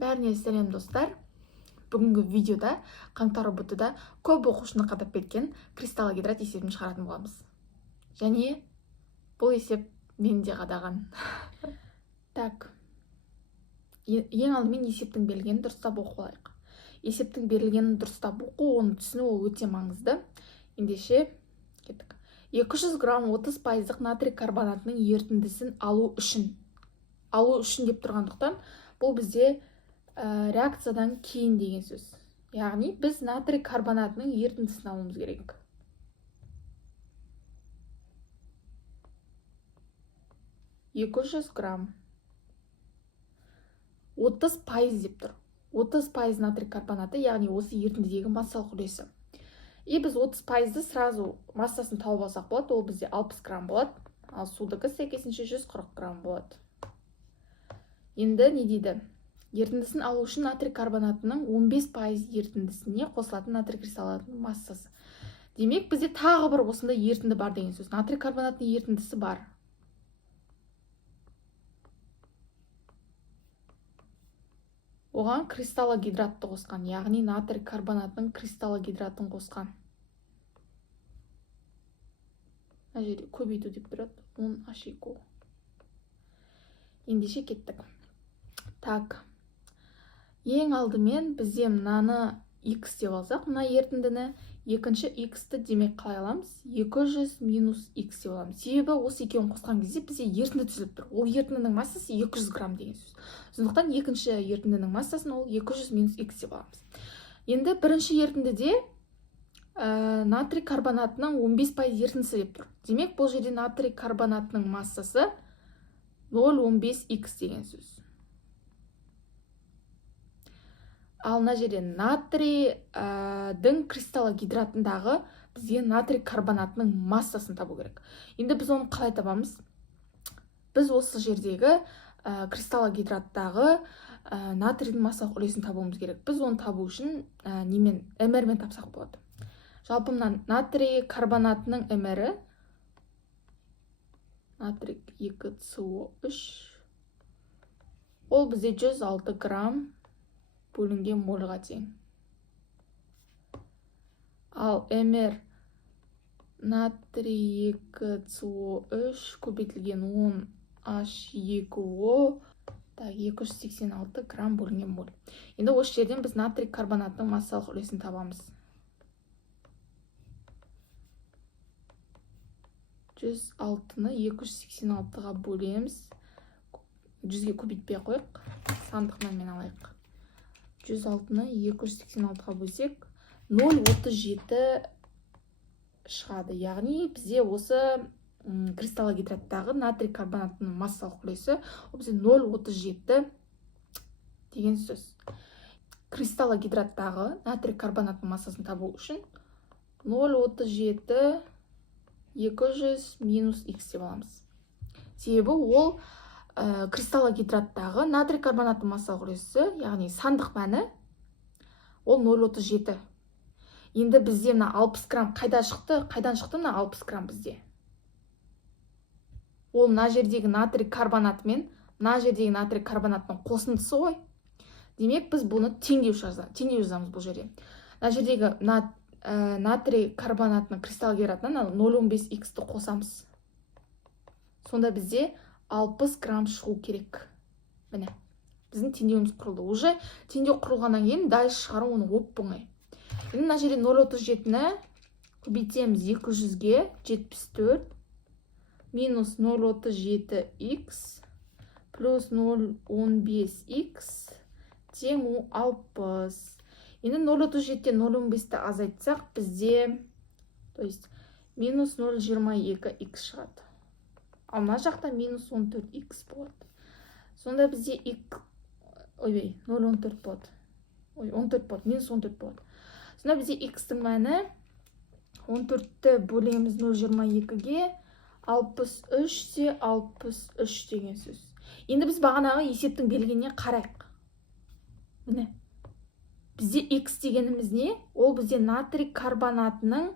Бәріне сәлем достар. Бүгінгі видеода қаңтар ұбт-да көп оқушыны қадап кеткен кристаллогидрат есебін шығаратын боламыз. Және бұл есеп мен де қадаған. Так. Ең алдымен есептің берілгенін дұрыстап оқып алайық. Есептің берілгенін дұрыстап оқу, оны түсіну ол өте маңызды. Ендеше кеттік. 200 грамм 30% натрий карбонатының ерітіндісін алу үшін деп тұрғандықтан, бұл бізде реакциядан кейін деген сөз. Яғни біз натрий карбонатының ерітіндісін алуымыз керек. грамм 30% деп тұр. 30% натрий карбонаты, яғни осы ерітіндідегі массалық үлесі. И біз 30%-ді сразу массасын тауып алсақ болады, ол бізде 60 грамм болады, ал судығы сәйкесінше 140 грамм болады. Енді не дейді? Ерітіндісін алу үшін натрий карбонатының 15% ерітіндісіне қосылатын натрий кристалларының массасы. Демек, бізде тағы бір осындай ерітінді бар деген сөз. Натрий карбонатының ерітіндісі бар. Оған кристаллогидратты қосқан, яғни натрий карбонатының кристаллогидратын қосқан. Мына жерде көбейту деп тұрады. 10H2O. Ендеше кеттік. Так. Ең алдымен бізде мынаны X деп алсақ, мына ерітіндіні, екінші X-ті демек қалай аламыз? 200 минус X деп аламыз. Себебі осы екеуін қосқан кезде бізде ерітінді түзіліп тұр. Ол ерітіндінің массасы 200 грамм деген сөз. Сондықтан екінші ерітіндінің массасын ол 200 минус X деп аламыз. Енді бірінші ерітіндіде натрий карбонатының 15% ерітіндісі деп тұр. Демек, бұл жерде натрий карбонатының массасы 0,15X деген сөз. Ал мына жерде натрийдің кристаллогидратындағы бізге натрий карбонатының массасын табу керек. Енді біз оны қалай табамыз? Біз осы жердегі кристаллогидраттағы натрийдің массалық үлесін табуымыз керек. Біз оны табу үшін MR-мен тапсақ болады. Жалпы натрий карбонатының MR-і натрий 2CO3 ол бізде 106 грамм бөлінген мольға тең. Ал MR натрий 2CO3 көбейтілген 10H2O 286 грамм бөлінген моль. Енді осы жерден біз натрий карбонатының массалық үлесін табамыз. 106-ны 286-ға бөлеміз. 100-ге көбейтпей қойық. Сандықнан мен алайық. 106-ны 286-ға бөлсек 0,37 шығады. Яғни бізде осы кристаллогидраттағы натрий карбонатының массалық үлесі бізде 0,37 деген сөз. Кристаллогидраттағы натрий карбонатының массасын табу үшін 0,37 200 минус X деп аламыз. Себебі ол кристаллогидраттағы натрий карбонатының массалық үлесі, яғни сандық мәні, ол 0,37. Енді бізде мына 60 грамм қайдан шықты мына 60 грамм бізде? Ол мына жердегі натрий карбонаты мен мына жердегі натрий карбонатының қосындысы ғой. Демек, біз бұны теңдеу жазамыз бұл жерде. Мына жердегі натрий карбонатының кристаллогидратына 0,15X-ті қосамыз. Сонда бізде 60 грамм шығу керек. Міне, біздің теңдеуіміз құрылды. Уже теңдеу құрылғаннан кейін дальше шығару оны оп-оңай. Енді мына жерде 0,37-ні көбейтеміз 200-ге 74 минус 0,37X плюс 0,15X тең 60. Енді 0,37-тен 0,15-ті азайтсақ, бізде минус 0,22X шығады. Ал мына жақта минус 14X болады. Сонда бізде 0,14 болады. 14 болады, минус 14 болады. Сонда бізде X-тің мәні 14-ті бөлеміз 0,22-ге 63-те 63 деген сөз. Енді біз бағанағы есептің берілгеніне қарайық. Міне. Бізде X дегеніміз не? Ол бізде натрий карбонатының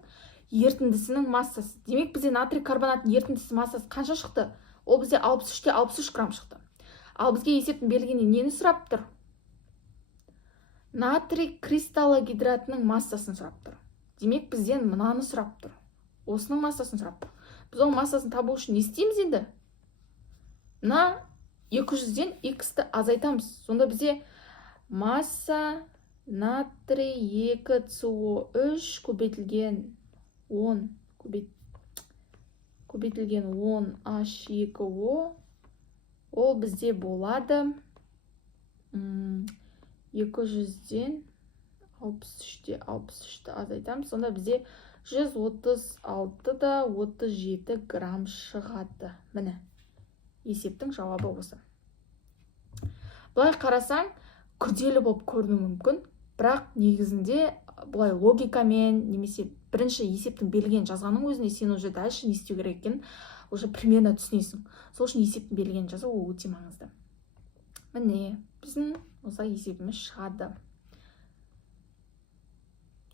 ерітіндісінің массасы. Демек, бізде натрий карбонатының ерітіндісі массасы қанша шықты? Ол бізде 63-те 63 грамм шықты. Ал бізге есептің берілгенде нені сұрап тұр? натрий кристаллогидратының массасын сұрап тұр. Демек бізден мынаны сұрап тұр. Осының массасын сұрап тұр. Біз оның массасын табу үшін не істейміз енді? Мына 200-ден x-ті азайтамыз. Сонда бізде масса натрий 2CO3 көбейтілген 10 көбейтілген 10 H2O ол бізде болады 200-ден 63-те азайтамыз. Сонда бізде 136 да 37 грамм шығады. Міне, есептің жауабы осы. Бұлай қарасаң, күрделі болып көрінуі мүмкін, бірақ негізінде бұлай логикамен немесе бірінші есептің берілген жазғанның өзінде сен уже дальше не істеу керек екенін уже примерно түсінесің. Сол үшін есептің берілген жазу ол өте маңызды. Міне, біздің осылай есебіміз шығады.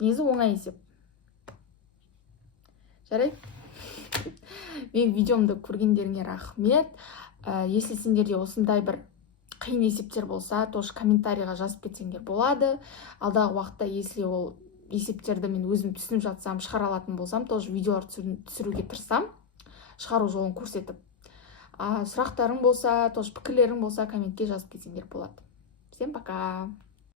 Негізі оңай есеп. Жарайды? Мен видеомды көргендеріңе рахмет. Если сендерде осындай бір қиын есептер болса, тоже комментарийға жазып кетсеңдер болады. Алдағы уақытта, если ол есептерді мен өзім түсініп жатсам, шығара алатын болсам, тоже видеолар түсіруге тырысам, шығару жолын көрсетіп. Сұрақтарың болса, тоже пікірлерің болса, комментке жазып кетсеңдер болады. Всем пока!